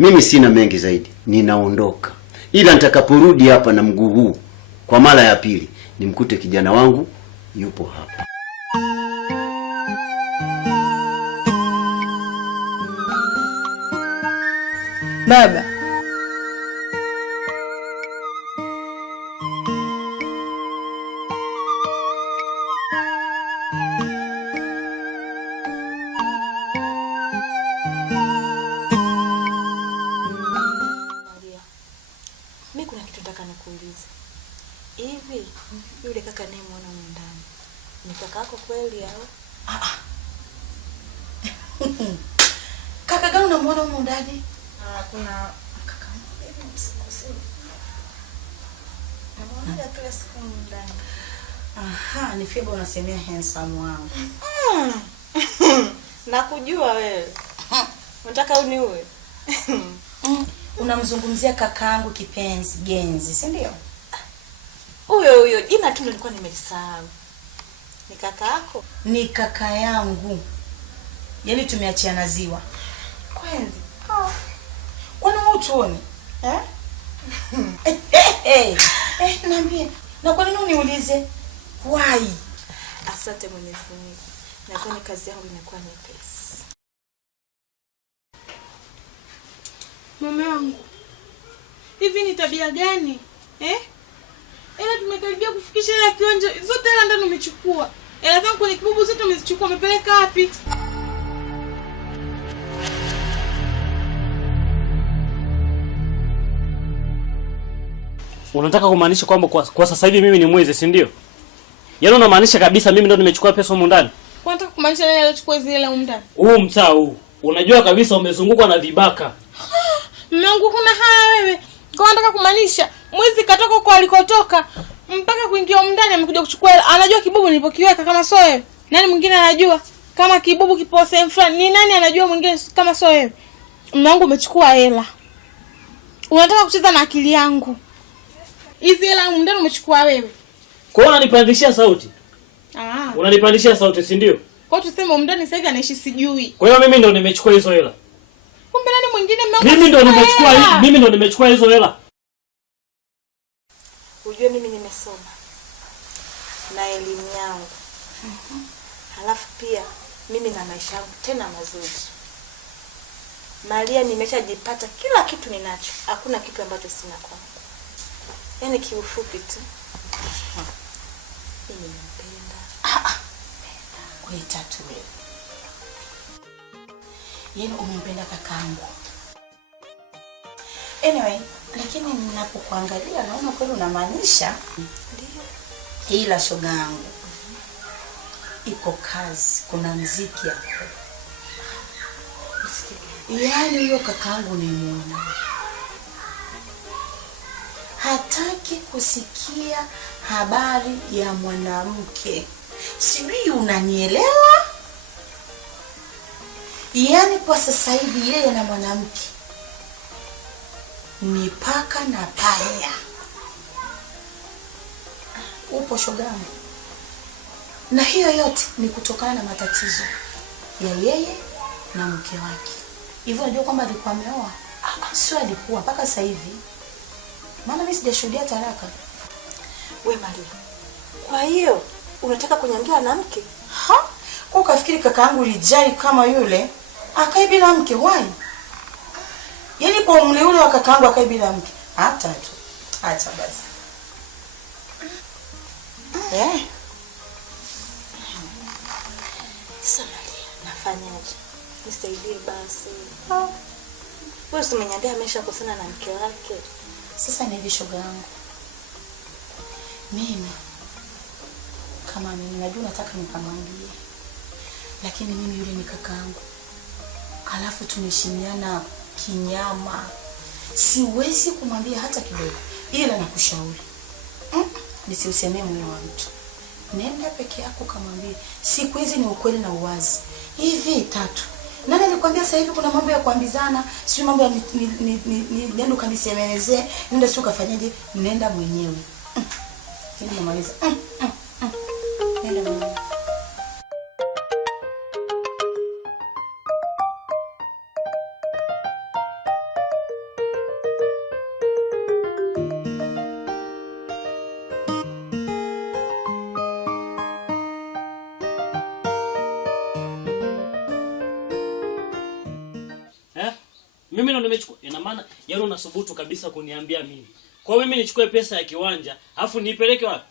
Mimi sina mengi zaidi, ninaondoka. Ila nitakaporudi hapa na mguu huu kwa mara ya pili, nimkute kijana wangu yupo hapa. Baba, mimi kuna kitu nataka nikuulize. Hivi yule kaka naye muona huko ndani, ni kaka yako kweli au? Kaka gani unamuona huko ndani? Kuna kaka hivi msikose. Namuona kila siku ndani. Aha, ni Feba unasemea handsome wangu. Nakujua wewe. Unataka uniue? Unamzungumzia kakaangu kipenzi Genzi, si ndio? Huyo jina tu nilikuwa nimesahau. Ni kaka yako? Ni kaka yangu. Yaani tumeachiana ziwa. Kweli? Kwani wewe utuone? Niambie. Na kwa nini uniulize? Why? Asante Mwenyezi Mungu. Nadhani kazi yangu imekuwa nyepesi. Mume wangu, hivi ni tabia gani? Ela tumekaribia kufikisha ile kionjo zote, ela ndani umechukua. Ela zangu kwenye kibubu zote umezichukua, umepeleka wapi? Unataka kumaanisha kwamba kwa sasa hivi mimi ni mwizi, si ndio? Yaani unamaanisha kabisa mimi ndo nimechukua pesa huko ndani? Kwa nataka kumaanisha nani alichukua zile hela huko ndani? Mtaa huu. Unajua kabisa umezungukwa na vibaka. Mume wangu kuna haya wewe. Kwa nataka kumaanisha mwizi katoka huko alikotoka mpaka kuingia huko ndani amekuja kuchukua hela. Anajua kibubu nilipokiweka kama sio wewe. Nani mwingine anajua kama kibubu kipo sehemu fulani? Ni nani anajua mwingine kama sio wewe? Mume wangu umechukua hela. Unataka kucheza na akili yangu. Hizi hela huko ndani umechukua wewe. Kwa hiyo unanipandishia sauti? Unanipandishia sauti, si ndio? Kwa tuseme huko ndani sasa hivi anaishi sijui. Kwa hiyo mimi ndo nimechukua hizo hela. Kumbe nani mwingine Mimi ndo nimechukua hizo hela. Unajua mimi nimesoma na elimu yangu. Halafu pia mimi na maisha yangu tena mazuri. Maria nimeshajipata kila kitu ninacho. Hakuna kitu ambacho sina kwangu. Yaani kiufupi tu. Mimi nampenda. Kuita tu wewe. Yaani umempenda kakaangu. Anyway, lakini ninapokuangalia naona kweli unamaanisha ndio. Ila shoga yangu. Iko kazi, kuna muziki hapo. Yaani huyo kakaangu ni muone. Hataki kusikia habari ya mwanamke. Sijui unanielewa? Yaani kwa sasa hivi yeye na mwanamke ni paka na panya. Upo shogangu. Na hiyo yote ni kutokana na matatizo ya yeye na mke wake. Hivyo unajua kwamba alikuwa ameoa? Sio alikuwa mpaka sasa hivi. Maana mimi sijashuhudia talaka. We Maria. Kwa hiyo unataka kunyang'anya na mke? Kwa ukafikiri kakaangu lijai kama yule akae bila mke wai? Yaani kwa umri ule wa kakaangu akae bila mke? Hata tu. Acha basi. Sasa Maria, nafanyaje? Nisaidie basi. Wewe umeniambia ameshakosana na mke wake. Sasa ni hivi shoga yangu. Mimi kama mimi najua nataka nikamwambie. Lakini mimi yule ni kakaangu. Alafu tumeshimiana kinyama. Siwezi kumwambia hata kidogo. Ila nakushauri. Nisiusemee moyo wa mtu. Nenda peke yako kamwambie. Siku hizi ni ukweli na uwazi. Hivi tatu. Nani alikwambia sasa hivi kuna mambo ya kuambizana, sio mambo ya nenda ukanisemelezee, nenda sio ukafanyaje, nenda mwenyewe. Nimemaliza. Nenda mwenyewe. Mimi ndo nimechukua. Ina maana yaani unasubutu kabisa kuniambia mimi. Kwa hiyo mimi nichukue pesa ya kiwanja, afu niipeleke wapi?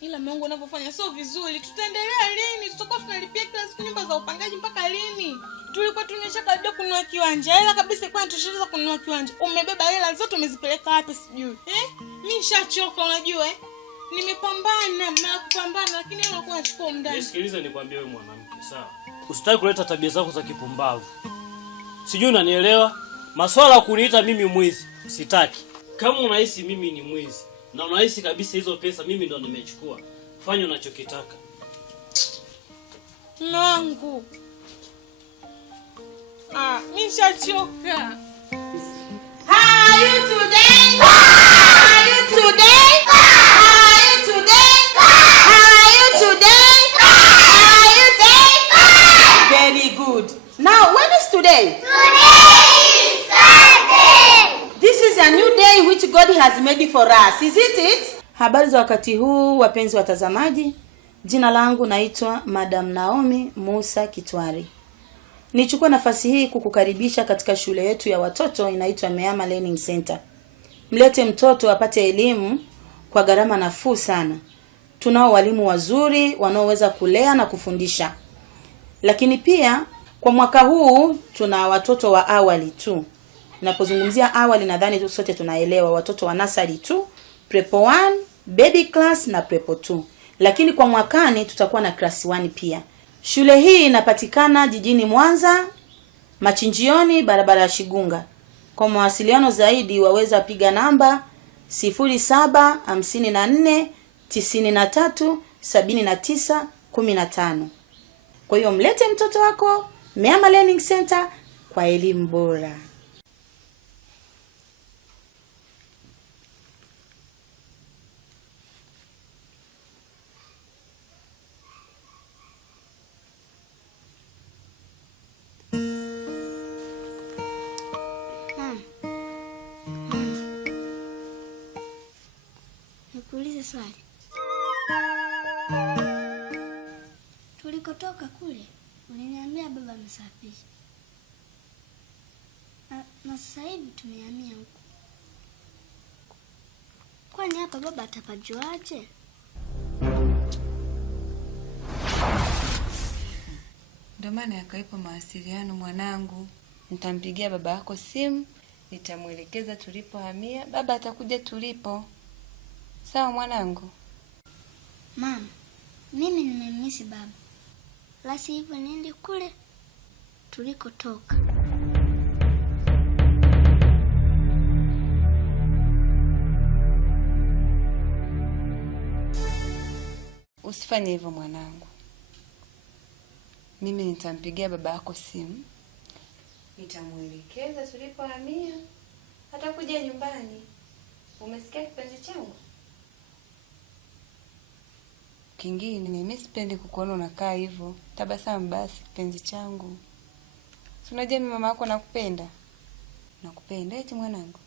Ila Mungu unavyofanya sio vizuri. Tutaendelea lini? Tutakuwa tunalipia kila siku nyumba za upangaji mpaka lini? Tulikuwa tumeshakaribia kununua kiwanja. Hela kabisa kwa tushiriza kununua kiwanja. Umebeba hela zote umezipeleka wapi sijui? Mimi nishachoka unajua Nimepambana, mara kupambana lakini wewe unakuwa unachukua mndani. Nisikilize nikwambie wewe mwanamke, sawa? Usitaki kuleta tabia zako za kipumbavu. Sijui unanielewa? Maswala ya kuniita mimi mwizi, sitaki. Kama unahisi mimi ni mwizi na unahisi kabisa hizo pesa mimi ndo nimechukua, fanya unachokitaka. Nangu. Mimi nishachoka. How are you today? How are you today? How are you today? How are you today? How are you today? Very good. Now, when is today? Today is Sunday. This is a new day which God has made for us. Is it? Habari za wakati huu wapenzi watazamaji. Jina langu naitwa Madam Naomi Musa Kitwari. Nichukua nafasi hii kukukaribisha katika shule yetu ya watoto inaitwa Meama Learning Center. Mlete mtoto apate elimu kwa gharama nafuu sana. Tunao walimu wazuri wanaoweza kulea na kufundisha. Lakini pia kwa mwaka huu tuna watoto wa awali tu. Ninapozungumzia awali nadhani sote tunaelewa watoto wa nursery tu, prepo 1, baby class na prepo 2. Lakini kwa mwakani tutakuwa na class 1 pia. Shule hii inapatikana jijini Mwanza, Machinjioni, barabara ya Shigunga. Kwa mawasiliano zaidi waweza piga namba 0754 93 79 15. Kwa hiyo mlete mtoto wako Meama Learning Center kwa elimu bora. Nikuulize swali. Tulikotoka kule, uliniambia baba amesafisha. Na sasa hivi tumehamia huko. Kwani hapa baba atapajuaje? Ndio maana yakaipo mawasiliano mwanangu. Nitampigia baba yako simu, nitamuelekeza tulipohamia, baba atakuja tulipo. Sawa mwanangu? Mama, mimi nimemisi baba. Lasi hivyo niende kule tulikotoka. Usifanye hivyo mwanangu. Mimi nitampigia baba yako simu, nitamuelekeza tulipohamia, atakuja nyumbani. Umesikia kipenzi changu? Kingine mimi sipendi kukuona unakaa hivyo. Tabasamu basi kipenzi changu. Si unajua mimi mama yako nakupenda. Nakupenda eti mwanangu.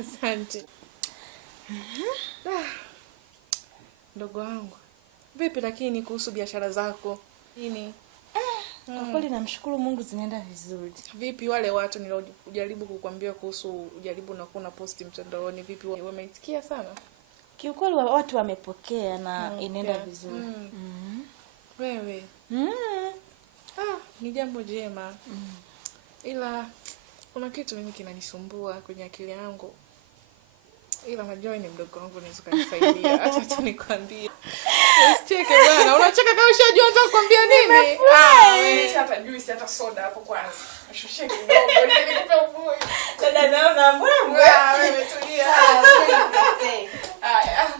Asante. Ndogo wangu. Vipi lakini kuhusu biashara zako? Nini? Kwa kweli namshukuru Mungu zinaenda vizuri. Vipi wale watu niliojaribu kukuambia kuhusu ujaribu na kuna posti mtandaoni, vipi wameitikia sana? Kiukweli watu wamepokea na inaenda vizuri. Wewe. Ni jambo jema. Ila kuna kitu mimi kinanisumbua kwenye akili yangu. Ila najua ni mdogo wangu unaweza kunisaidia. Acha tu nikwambie. Usicheke bwana. Unacheka kama ushajua nataka kukwambia nini? Wewe hata juice hata soda hapo kwanza. Ushushie kidogo ili nikupe ubuyu. Dada naona mbona wewe tulia. Haya.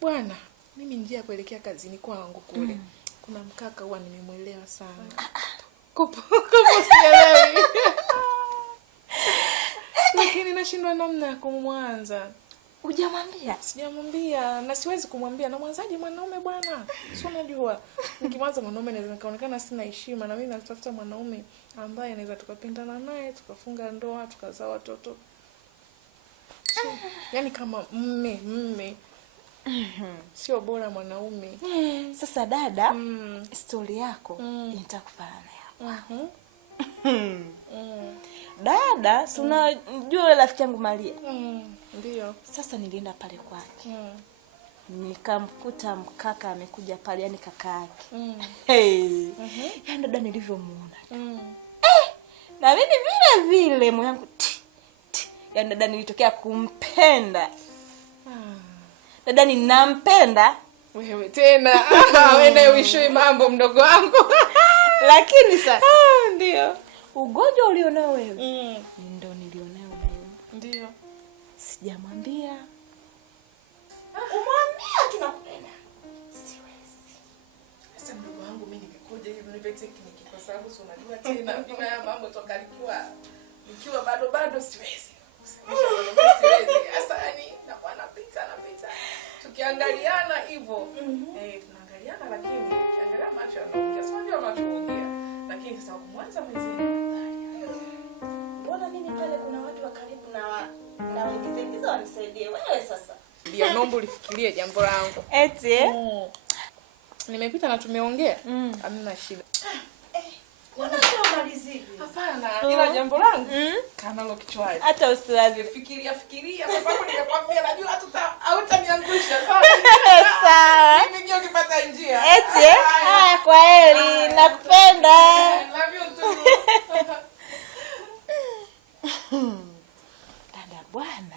Bwana, mimi njia kuelekea kazini kwangu kule. Kuna mkaka huwa nimemwelewa sana. Kopo sielewi. Lakini nashindwa namna ya kumwanza. Hujamwambia? Sijamwambia na siwezi kumwambia. Na mwanzaje mwanaume bwana? Si unajua. Nikimwanza mwanaume naweza nikaonekana sina heshima na mimi natafuta mwanaume ambaye anaweza tukapendana naye, tukafunga ndoa, tukazaa watoto. Yaani kama mme. Sio bora mwanaume. Sasa dada, story yako itakufanana yako. Dada, si unajua yule rafiki yangu Maria? Ndio. Sasa nilienda pale kwake. Nikamkuta mkaka amekuja pale, yani kaka yake. Yaani dada nilivyomuona. Na mimi vile moyo wangu yaani dada nilitokea kumpenda. Dada ninampenda. Wewe tena. Wewe uishoi mambo mdogo wangu. Lakini sasa ndio ugonjwa ulionao wewe ndio nilionao mimi. Ndio. Sijamwambia. Umwambia tunakupenda. Siwezi. Sasa mdogo wangu mimi nimekuja hivi nipe tekniki kwa sababu si unajua tena mimi haya mambo toka nikiwa bado siwezi. Siwezi. Sasa yani nakuwa napita. Tukiangaliana hivyo. Tunaangaliana lakini ukiangalia macho yanaongea. Sio unajua macho yanaongea. Lakini sasa kumwanza mwenzenu. Mbona mimi pale kuna watu wa karibu na waigiza wanisaidie wewe sasa. Ndio naomba ulifikirie jambo langu. Eti nimepita na tumeongea. Hamna shida. Unamalizivi? Hapana, ila jambo langu kanalo kichwani. Hata usiwaze. Fikiria kwa sababu nikakwambia najua hautaniangusha. Sawa. Mimi ndio ukipata njia. Eti kwa heri, nakupenda. Love you too. Dada bwana.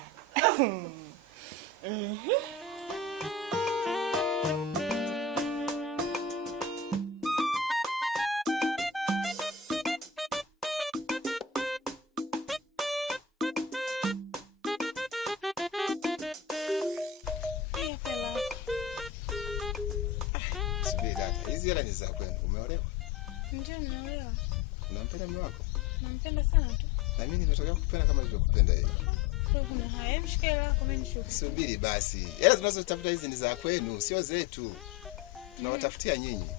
Hizi hela ni za kwenu. Umeolewa? Ndio nimeolewa. Unampenda mume wako? Nampenda sana tu. Na mimi nimetokea kupenda kama nilivyokupenda yeye. Kuna haya mshike hela yako mimi nishuke. Subiri basi. Hela tunazotafuta hizi ni za kwenu, sio zetu. Tunawatafutia nyinyi.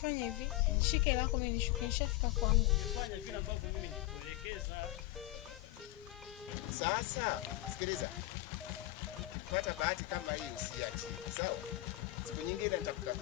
Fanya hivi. Shika hela yako mimi nishuke, nishafika kwangu. Fanya vile ambavyo mimi nikuelekeza. Sasa, sikiliza. Pata bahati kama hii usiache. Sawa? Siku nyingine nitakukata.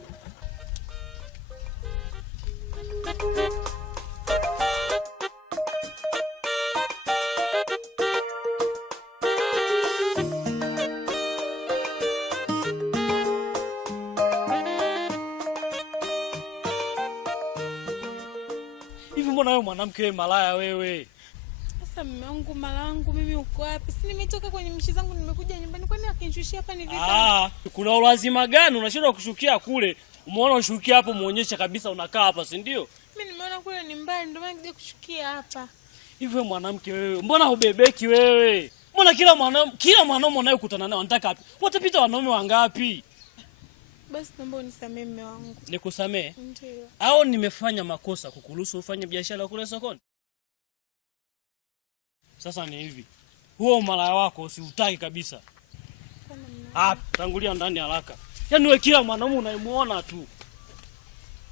Hivi mbona wewe mwanamke wewe malaya wewe? Sasa mume wangu mala wangu mimi uko wapi? Si nimetoka kwenye mshi zangu nimekuja nyumbani kwani akinishushia hapa ni vipi? Kuna ulazima gani unashindwa kushukia kule? Umeona ushukia hapo muonyesha kabisa unakaa hapa, si ndio? Mimi nimeona kule ni mbali ndio maana nikija kushukia hapa. Hivi wewe mwanamke wewe, mbona ubebeki wewe? Mbona kila mwanaume unayekutana naye unataka wapi? Watapita wanaume wangapi? Basi naomba unisamee mume wangu. Nikusamee? Ndio. Au nimefanya makosa kukuruhusu ufanye biashara kule sokoni? Sasa ni hivi. Huo malaya wako usiutaki kabisa. Tangulia ndani haraka. Yaani wewe kila mwanaume unayemuona tu.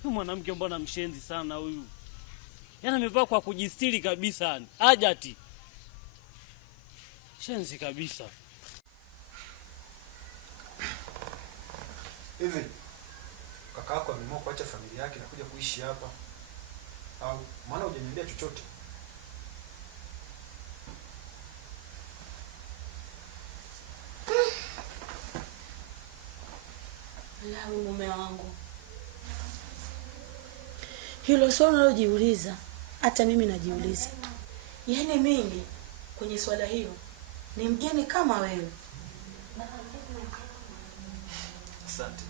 Huyu mwanamke mbona mshenzi sana huyu. Yaani amevaa kwa kujistiri kabisa yani. Ajati. Shenzi kabisa. Hivi kaka yako ameamua kuacha familia yake na kuja kuishi hapa, au maana hujaniambia chochote? Lawi, mume wangu, hilo swali unalojiuliza hata mimi najiuliza. Yaani mimi kwenye swala hilo ni mgeni kama wewe. Asante.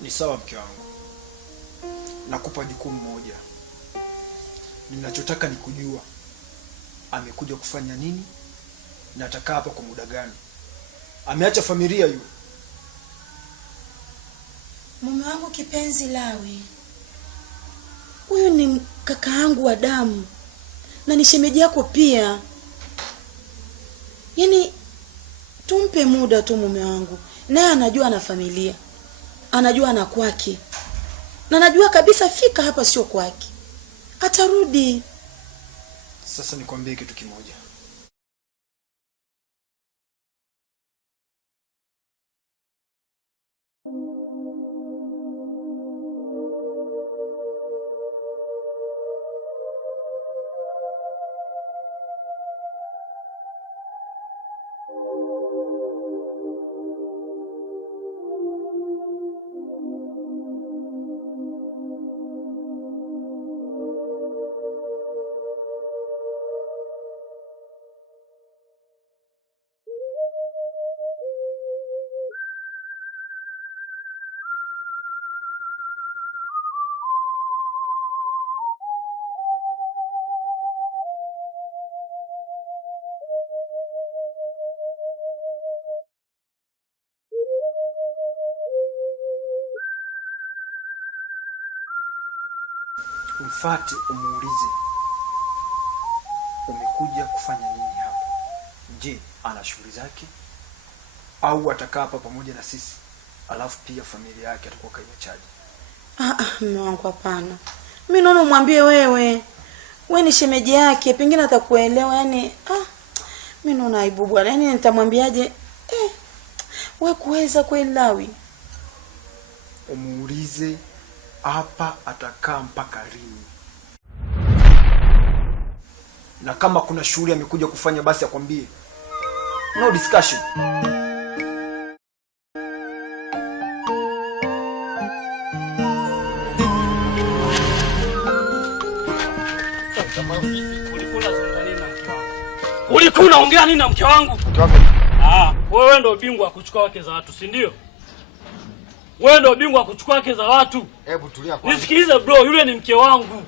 Ni sawa mke wangu, nakupa jukumu moja. Ninachotaka ni kujua amekuja kufanya nini na atakaa hapa kwa muda gani. Ameacha familia yu. Mume wangu kipenzi Lawi, huyu ni kaka yangu wa damu na ni shemeji yako pia. Yaani tumpe muda tu mume wangu, naye anajua ana familia, anajua ana kwake, na najua kabisa fika hapa sio kwake, atarudi. Sasa nikwambie kitu kimoja. Mfate umuulize umekuja kufanya nini hapa. Je, ana shughuli zake au atakaa hapa pamoja na sisi, alafu pia familia yake atakuwa kaiachaje? Mume wangu hapana. Mimi naona mwambie wewe ni shemeji yake, pengine atakuelewa. Yaani mimi naona aibu bwana. Yaani nitamwambiaje? Wewe kuweza kweli Lawi? Umuulize hapa atakaa mpaka lini, na kama kuna shughuli amekuja kufanya basi akwambie. No discussion. Ulikuwa unaongea nini na mke wangu? Wewe ndio bingwa wa kuchukua wake za watu, si ndio? Wewe ndio bingwa wa kuchukua wake za watu. Hebu tulia kwanza. Nisikilize bro, yule ni mke wangu.